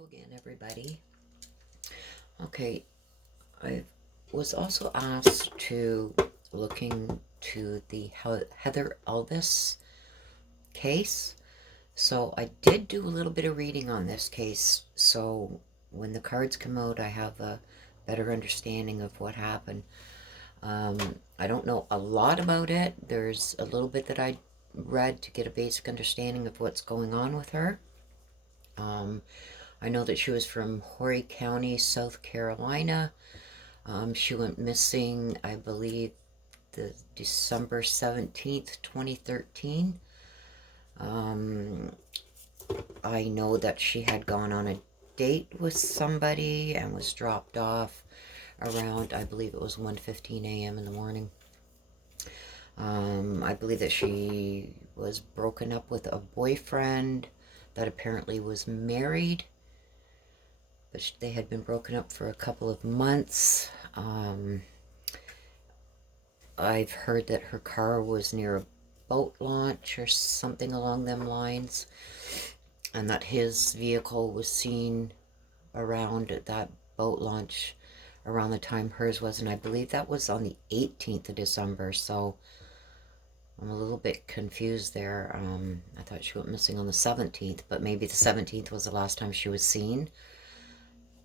Hello again, everybody. Okay, I was also asked to look into the Heather Elvis case. So I did do a little bit of reading on this case. So when the cards come out, I have a better understanding of what happened. I don't know a lot about it. There's a little bit that I read to get a basic understanding of what's going on with her. I know that she was from Horry County, South Carolina. She went missing, I believe, the December 17th, 2013. I know that she had gone on a date with somebody and was dropped off around, I believe it was 1:15 a.m. in the morning. I believe that she was broken up with a boyfriend that apparently was married, but they had been broken up for a couple of months. I've heard that her car was near a boat launch or something along them lines, and that his vehicle was seen around at that boat launch around the time hers was, and I believe that was on the 18th of December, so I'm a little bit confused there. I thought she went missing on the 17th, but maybe the 17th was the last time she was seen,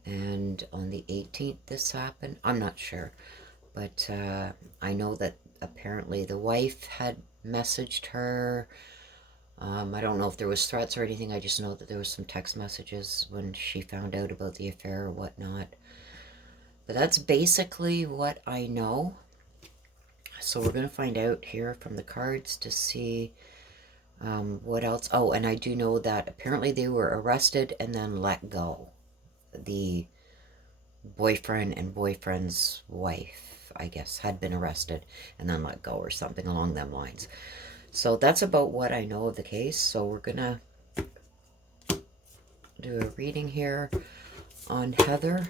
and on the 18th this happened. I'm not sure, but I know that apparently the wife had messaged her. I don't know if there was threats or anything. I just know that there was some text messages when she found out about the affair or whatnot. But that's basically what I know. So we're going to find out here from the cards to see what else. Oh, and I do know that apparently they were arrested and then let go. The boyfriend and boyfriend's wife, I guess, had been arrested and then let go or something along them lines. So that's about what I know of the case. So we're going to do a reading here on Heather.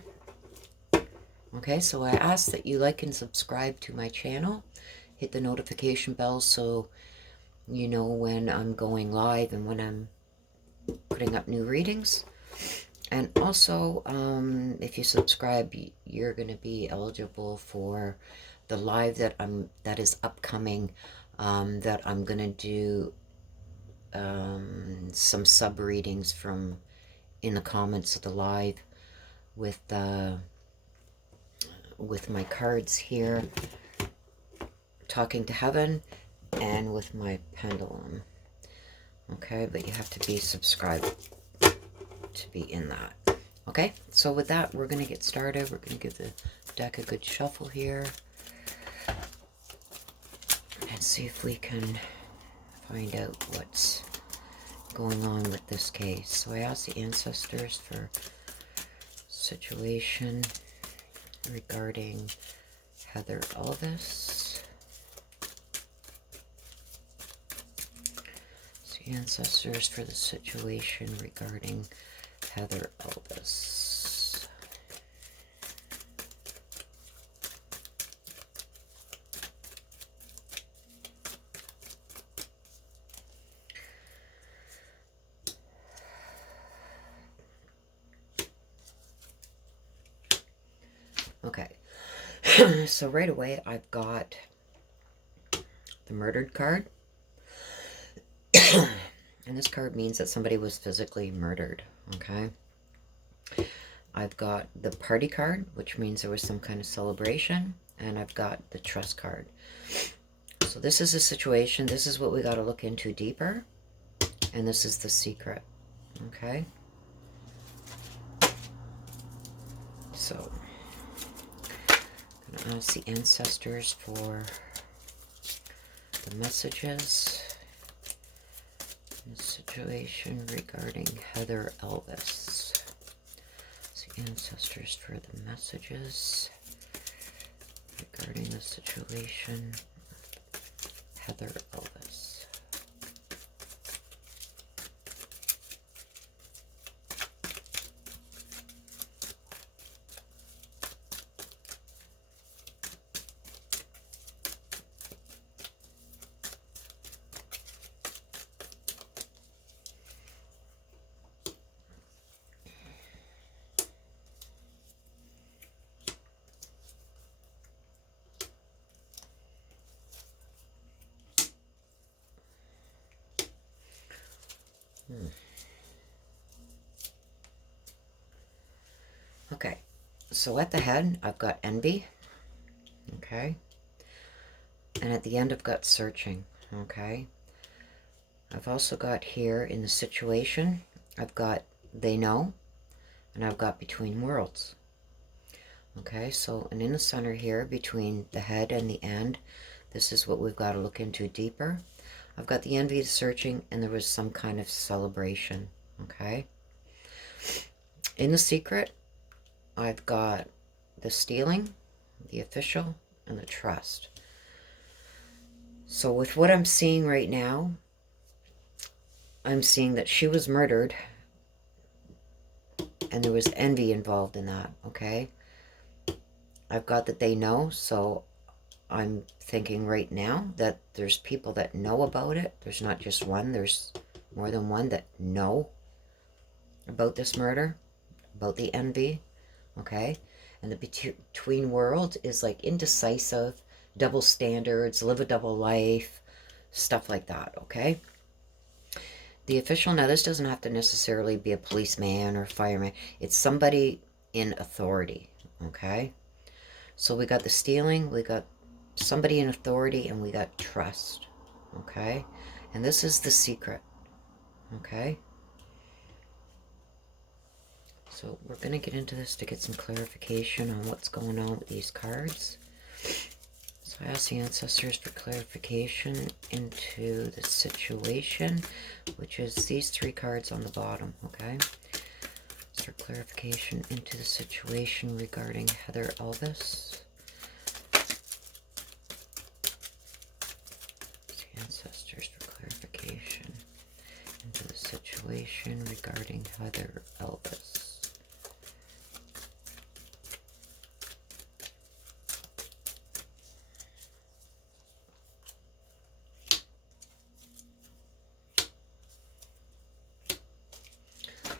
Okay, so I ask that you like and subscribe to my channel. Hit the notification bell so you know when I'm going live and when I'm putting up new readings. And also, if you subscribe, you're going to be eligible for the live that is upcoming. That I'm going to do some sub readings from in the comments of the live with my cards here, talking to heaven, and with my pendulum. Okay, but you have to be subscribed to be in that. Okay, so with that, we're going to get started. We're going to give the deck a good shuffle here and see if we can find out what's going on with this case. So I asked the ancestors for situation regarding Heather Elvis. The ancestors for the situation regarding Heather Elvis. Okay, so right away I've got the murdered card. And this card means that somebody was physically murdered, okay? I've got the party card, which means there was some kind of celebration, and I've got the trust card. So this is a situation. This is what we got to look into deeper, and this is the secret, okay? So I'm going to ask the ancestors for the messages. The situation regarding Heather Elvis. The ancestors for the messages regarding the situation of Heather Elvis. So at the head, I've got envy, okay? And at the end, I've got searching, okay? I've also got here in the situation, I've got they know, and I've got between worlds. Okay, so, and in the center here, between the head and the end, this is what we've got to look into deeper. I've got the envy, the searching, and there was some kind of celebration, okay? In the secret, I've got the stealing, the official, and the trust. So with what I'm seeing right now, I'm seeing that she was murdered, and there was envy involved in that, okay? I've got that they know, so I'm thinking right now that there's people that know about it. There's not just one, there's more than one that know about this murder, about the envy, okay? And the between world is like indecisive, double standards, live a double life, stuff like that, okay? The official, now this doesn't have to necessarily be a policeman or fireman. It's somebody in authority, okay? So we got the stealing, we got somebody in authority, and we got trust, okay? And this is the secret, okay? So we're going to get into this to get some clarification on what's going on with these cards. So I asked the ancestors for clarification into the situation, which is these three cards on the bottom, okay? So clarification into the situation regarding Heather Elvis. The ancestors for clarification into the situation regarding Heather Elvis.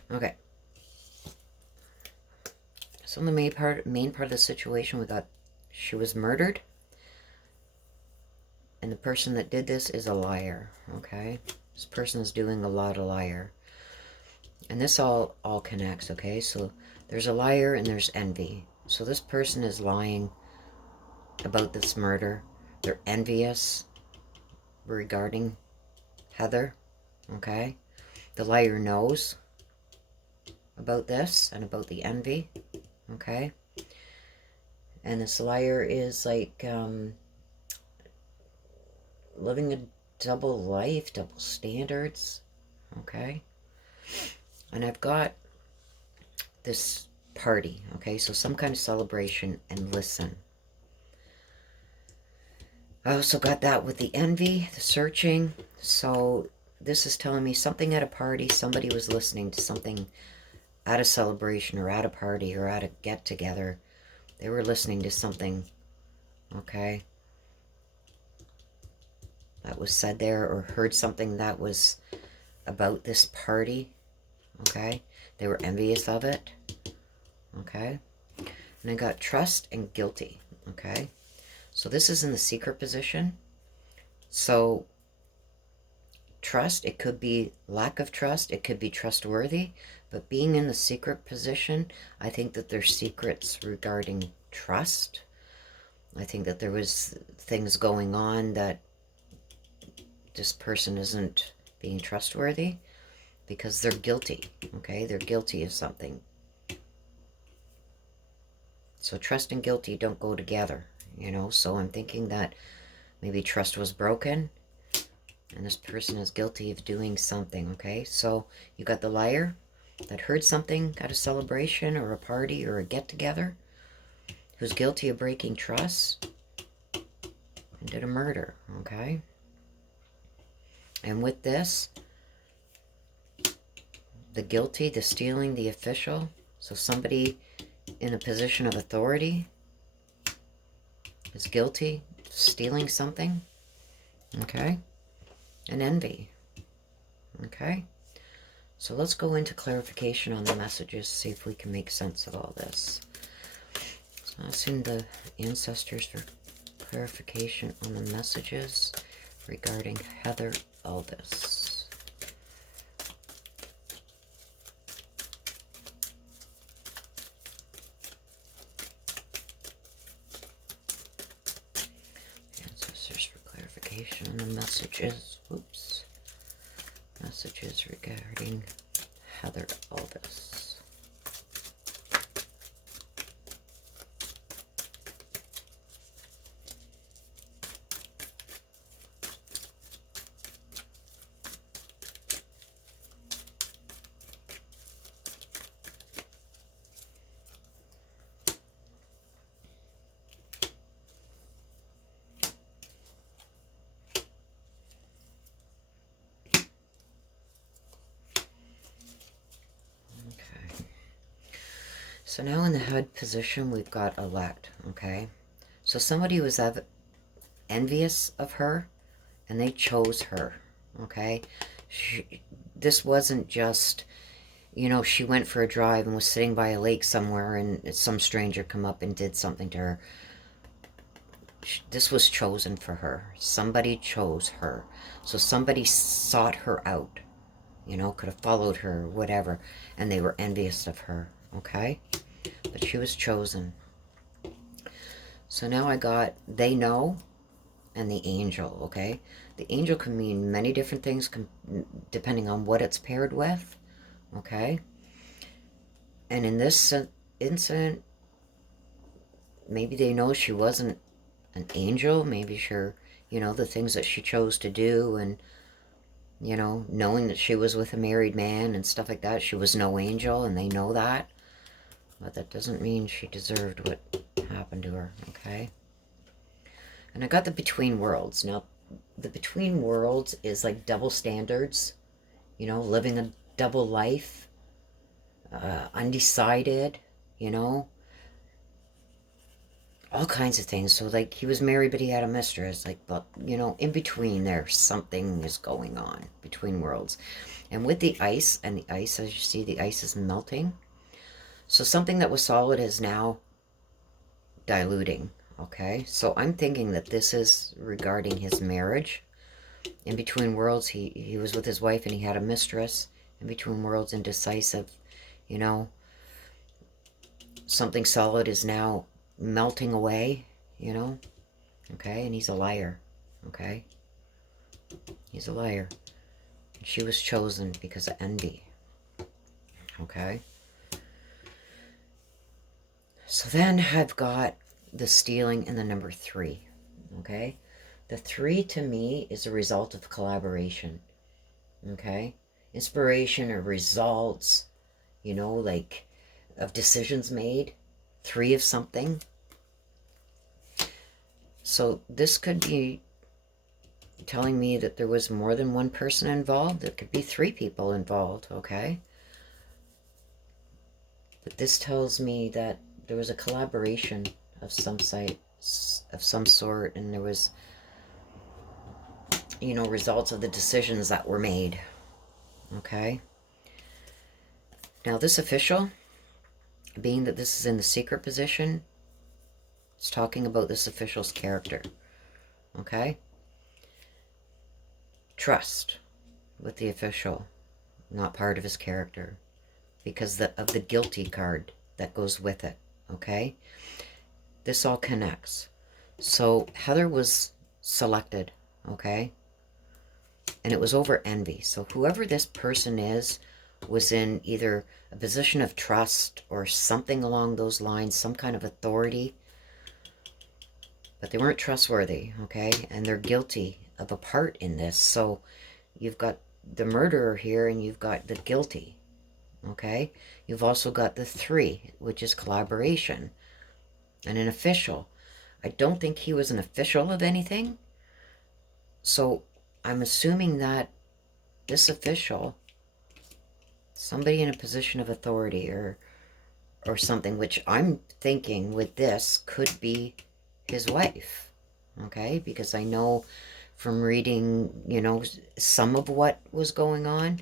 Okay. So in the main part of the situation, we got she was murdered, and the person that did this is a liar. Okay, this person is doing a lot of liar, and this all connects. Okay, so there's a liar and there's envy. So this person is lying about this murder. They're envious regarding Heather. Okay, the liar knows about this and about the envy. Okay, and this liar is like living a double life, double standards. Okay, and I've got this party. Okay, so some kind of celebration, and listen. I also got that with the envy, the searching. So this is telling me something at a party, somebody was listening to something at a celebration or at a party or at a get-together. They were listening to something, okay, that was said there, or heard something that was about this party, okay? They were envious of it, okay? And I got trust and guilty, okay? So this is in the secret position. So trust, it could be lack of trust, it could be trustworthy, but being in the secret position, I think that there's secrets regarding trust. I think that there was things going on that this person isn't being trustworthy because they're guilty, okay? They're guilty of something. So trust and guilty don't go together, you know? So I'm thinking that maybe trust was broken and this person is guilty of doing something, okay? So you got the liar that heard something at a celebration or a party or a get-together, who's guilty of breaking trust and did a murder, okay? And with this, the guilty, the stealing, the official, so somebody in a position of authority is guilty of stealing something, okay? And envy, okay? So let's go into clarification on the messages, see if we can make sense of all this. So asking the ancestors for clarification on the messages regarding Heather Elvis. clarification on the messages. Oops. Messages regarding Heather Elvis. So now in the head position, we've got elect, okay? So somebody was envious of her, and they chose her, okay? This wasn't just, you know, she went for a drive and was sitting by a lake somewhere, and some stranger come up and did something to her. This was chosen for her. Somebody chose her. So somebody sought her out, you know, could have followed her, whatever, and they were envious of her, okay? But she was chosen. So now I got they know and the angel, okay? The angel can mean many different things depending on what it's paired with, okay? And in this incident, maybe they know she wasn't an angel. Maybe sure, you know, the things that she chose to do, and, you know, knowing that she was with a married man and stuff like that, she was no angel, and they know that. But that doesn't mean she deserved what happened to her, okay? And I got the between worlds. Now, the between worlds is like double standards, you know, living a double life, undecided, you know, all kinds of things. So, like, he was married, but he had a mistress. Like, but, you know, in between there, something is going on between worlds. And with the ice, and the ice, as you see, the ice is melting. So something that was solid is now diluting, okay? So I'm thinking that this is regarding his marriage. In between worlds, he was with his wife and he had a mistress. In between worlds, indecisive, you know, something solid is now melting away, you know, okay? And he's a liar, okay? He's a liar. She was chosen because of envy, okay? So then I've got the stealing and the number 3, okay? The 3 to me is a result of collaboration, okay? Inspiration or results, you know, like of decisions made, 3 of something. So this could be telling me that there was more than one person involved. There could be 3 people involved, okay? But this tells me that there was a collaboration of some sort, and there was, you know, results of the decisions that were made, okay? Now this official, being that this is in the secret position, it's talking about this official's character, okay? Trust with the official, not part of his character, because of the guilty card that goes with it, okay? This all connects. So Heather was selected, okay? And it was over envy. So whoever this person is was in either a position of trust or something along those lines, some kind of authority, but they weren't trustworthy, okay? And they're guilty of a part in this. So you've got the murderer here and you've got the guilty, okay? You've also got the 3, which is collaboration, and an official. I don't think he was an official of anything. So I'm assuming that this official, somebody in a position of authority or something, which I'm thinking with this could be his wife, okay? Because I know from reading, you know, some of what was going on,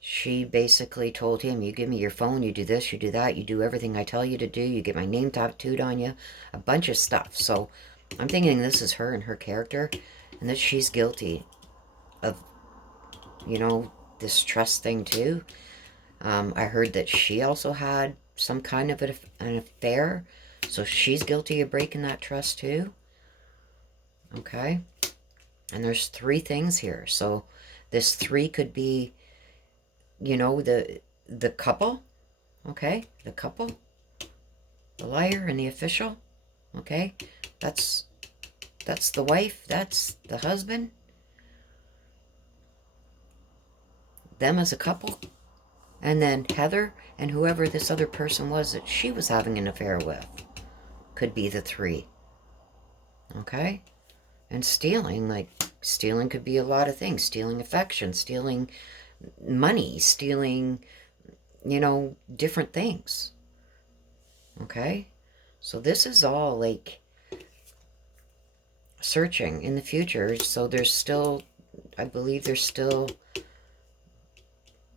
she basically told him, you give me your phone, you do this, you do that, you do everything I tell you to do, you get my name tattooed on you, a bunch of stuff. So I'm thinking this is her and her character, and that she's guilty of, you know, this trust thing too. I heard that she also had some kind of an affair, so she's guilty of breaking that trust too. Okay. And there's 3 things here. So this 3 could be, you know, the couple, okay? The couple, the liar and the official, okay? That's the wife, that's the husband. Them as a couple. And then Heather and whoever this other person was that she was having an affair with could be the 3. Okay? And stealing, like, stealing could be a lot of things. Stealing affection, stealing money, stealing, you know, different things. Okay? So this is all, like, searching in the future. So there's still, I believe there's still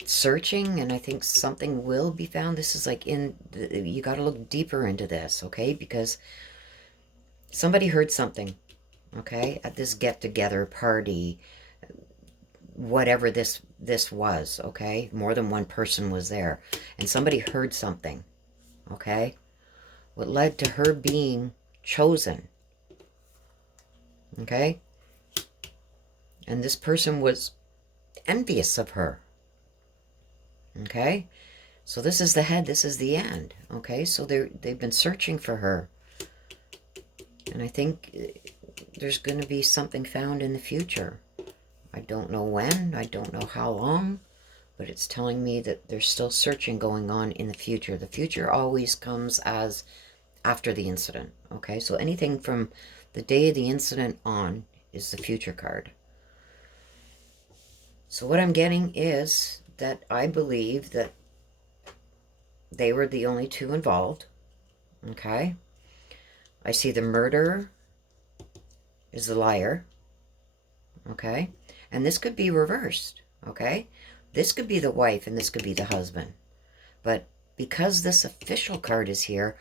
searching, and I think something will be found. This is like you got to look deeper into this, okay? Because somebody heard something, okay, at this get-together party, whatever this was, okay? More than one person was there, and somebody heard something, okay? What led to her being chosen, okay? And this person was envious of her, okay? So this is the head, this is the end, okay? So they've been searching for her. And I think there's going to be something found in the future. I don't know when, I don't know how long, but it's telling me that there's still searching going on in the future. The future always comes as after the incident, okay? So anything from the day of the incident on is the future card. So what I'm getting is that I believe that they were the only 2 involved, okay? I see the murderer is the liar, okay? And this could be reversed, okay? This could be the wife and this could be the husband. But because this official card is here,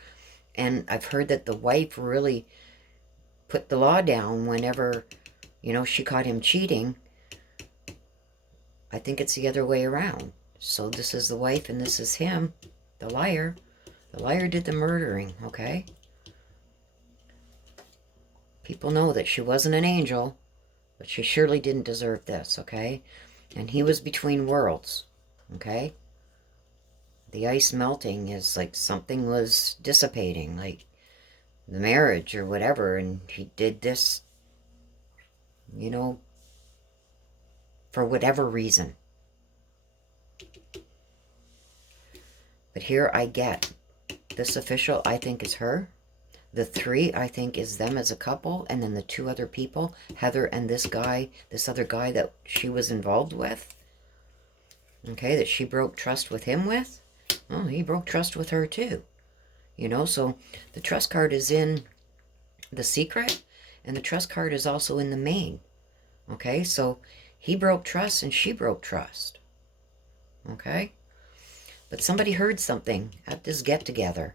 and I've heard that the wife really put the law down whenever, you know, she caught him cheating, I think it's the other way around. So this is the wife and this is him, the liar. The liar did the murdering, okay? People know that she wasn't an angel, but she surely didn't deserve this, okay? And he was between worlds, okay? The ice melting is like something was dissipating, like the marriage or whatever, and he did this, you know, for whatever reason. But here I get this official, I think is her. The 3, I think, is them as a couple, and then the 2 other people, Heather and this guy, this other guy that she was involved with, okay, that she broke trust with him with. Oh, he broke trust with her too, you know. So the trust card is in the secret, and the trust card is also in the main, okay. So he broke trust and she broke trust, okay. But somebody heard something at this get-together,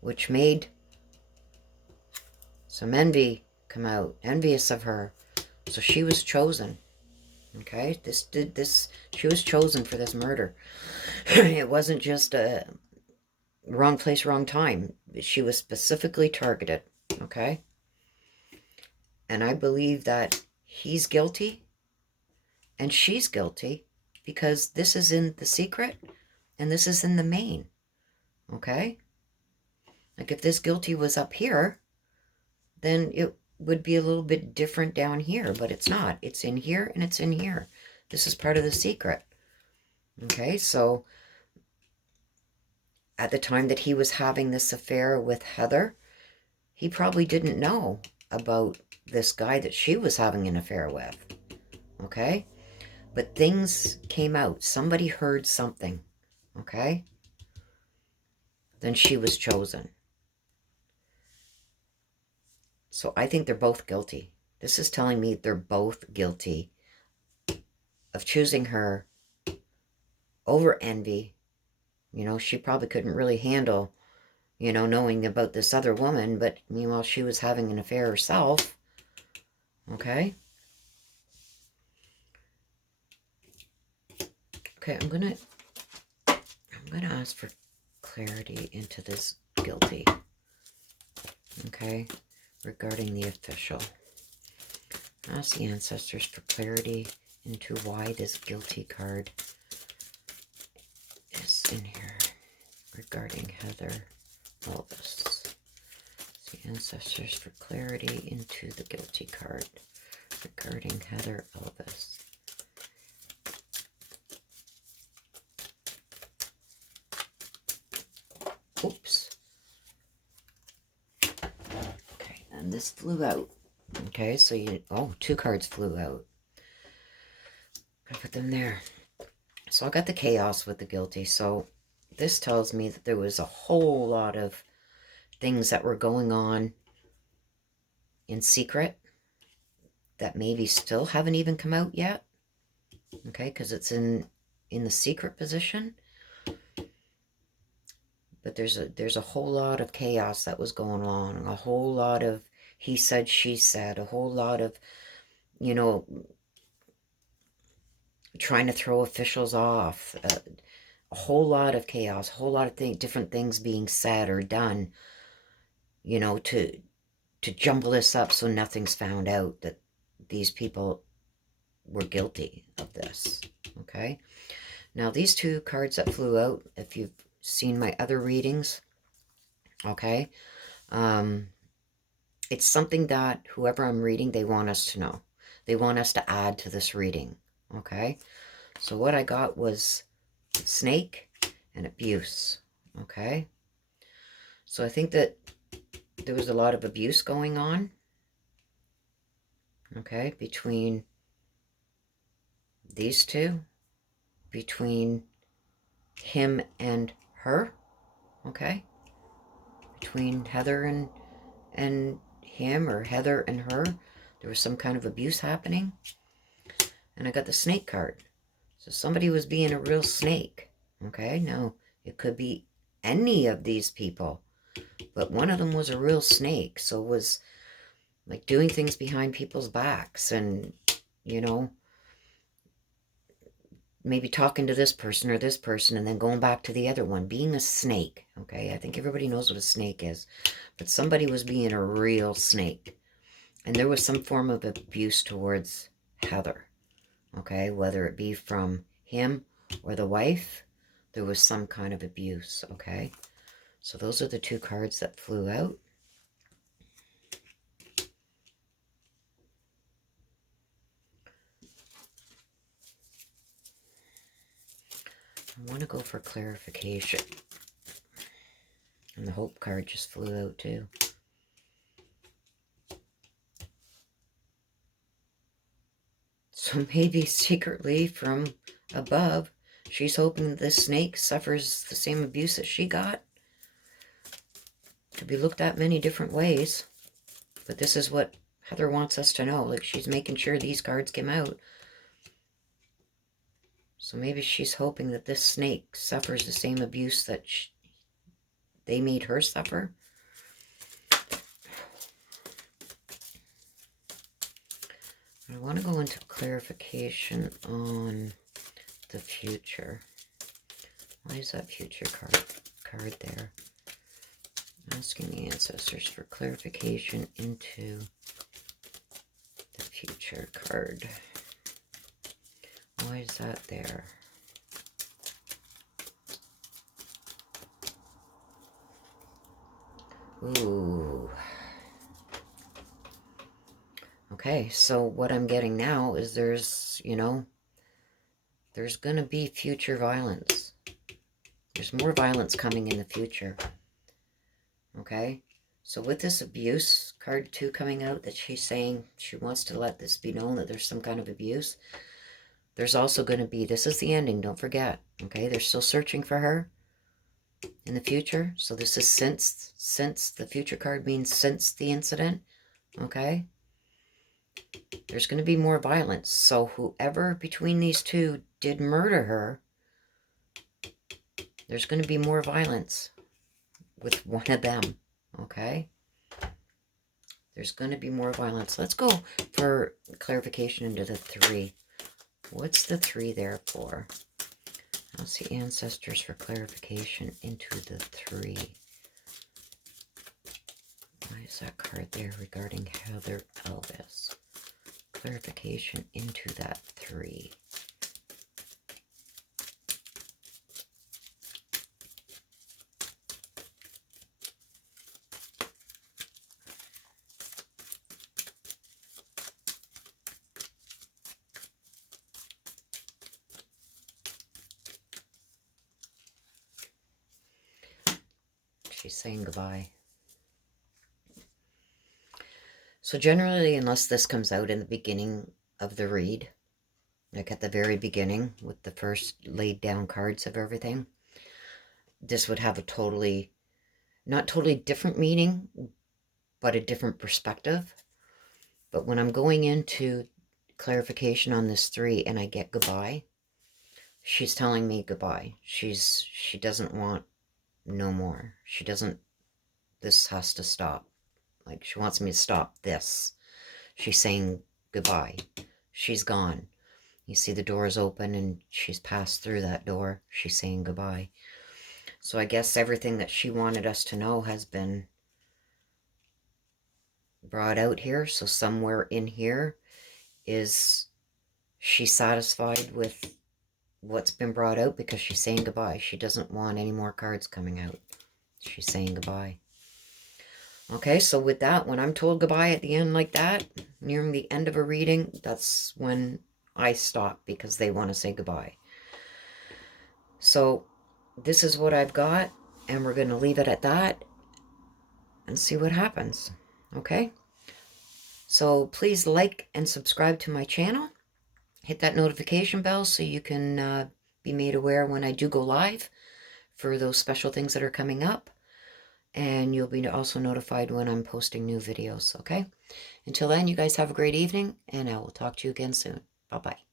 which made some envy come out, envious of her. So she was chosen, okay? She was chosen for this murder. It wasn't just a wrong place, wrong time. She was specifically targeted, okay? And I believe that he's guilty and she's guilty because this is in the secret and this is in the main, okay? Like if this guilty was up here, then it would be a little bit different down here, but it's not. It's in here and it's in here. This is part of the secret. Okay, so at the time that he was having this affair with Heather, he probably didn't know about this guy that she was having an affair with. Okay, but things came out. Somebody heard something. Okay, then she was chosen. So I think they're both guilty. This is telling me they're both guilty of choosing her over envy. You know, she probably couldn't really handle, you know, knowing about this other woman, but meanwhile she was having an affair herself. Okay? Okay, I'm gonna ask for clarity into this guilty. Okay? Regarding the official. Ask the ancestors for clarity into why this guilty card is in here regarding Heather Elvis. The ancestors for clarity into the guilty card regarding Heather Elvis. Oops. Okay, and this flew out. Okay, so you, oh, 2 cards flew out. I put them there. So I got the chaos with the guilty. So this tells me that there was a whole lot of things that were going on in secret that maybe still haven't even come out yet. Okay, because it's in the secret position. But there's a whole lot of chaos that was going on, a whole lot of he said, she said, a whole lot of, you know, trying to throw officials off, a whole lot of chaos, a whole lot of different things being said or done, you know, to jumble this up so nothing's found out that these people were guilty of this. Okay, now these 2 cards that flew out, if you've seen my other readings, okay, it's something that whoever I'm reading, they want us to know. They want us to add to this reading, okay? So what I got was snake and abuse, okay? So I think that there was a lot of abuse going on, okay, between these 2, between him and her, okay? Between Heather and him, or Heather and her, there was some kind of abuse happening. And I got the snake card. So somebody was being a real snake. Okay, now it could be any of these people, but one of them was a real snake. So it was like doing things behind people's backs and, you know, maybe talking to this person or this person and then going back to the other one, being a snake. Okay, I think everybody knows what a snake is, but somebody was being a real snake. And there was some form of abuse towards Heather. Okay, whether it be from him or the wife, there was some kind of abuse, okay? So those are the 2 cards that flew out. I want to go for clarification. And the hope card just flew out too. So maybe secretly from above, she's hoping that this snake suffers the same abuse that she got. Could be looked at many different ways. But this is what Heather wants us to know. Like, she's making sure these cards came out. So maybe she's hoping that this snake suffers the same abuse that they made her suffer. I want to go into clarification on the future. Why is that future card there? Asking the ancestors for clarification into the future card. Why is that there? Ooh. Okay, so what I'm getting now is there's, you know, there's going to be future violence. There's more violence coming in the future. Okay? So with this abuse card 2 coming out, that she's saying she wants to let this be known that there's some kind of abuse, there's also going to be, this is the ending, don't forget. Okay? They're still searching for her in the future. So this is since the future card means since the incident. Okay? There's going to be more violence. So whoever between these 2 did murder her, there's going to be more violence with one of them. Okay? There's going to be more violence. Let's go for clarification into the 3. What's the 3 there for? I'll see ancestors for clarification into the 3. Why is that card there regarding Heather Elvis? clarification into that 3. She's saying goodbye. So generally, unless this comes out in the beginning of the read, like at the very beginning with the first laid down cards of everything, this would have a totally, not totally different meaning, but a different perspective. But when I'm going into clarification on this 3 and I get goodbye, she's telling me goodbye. She doesn't want no more. She doesn't, this has to stop. Like, she wants me to stop this. She's saying goodbye. She's gone. You see the door is open and she's passed through that door. She's saying goodbye. So I guess everything that she wanted us to know has been brought out here. So somewhere in here is she satisfied with what's been brought out because she's saying goodbye. She doesn't want any more cards coming out. She's saying goodbye. Okay, so with that, when I'm told goodbye at the end like that, nearing the end of a reading, that's when I stop because they want to say goodbye. So this is what I've got, and we're going to leave it at that and see what happens. Okay? So please like and subscribe to my channel. Hit that notification bell so you can be made aware when I do go live for those special things that are coming up. And you'll be also notified when I'm posting new videos, okay? Until then, you guys have a great evening, and I will talk to you again soon. Bye-bye.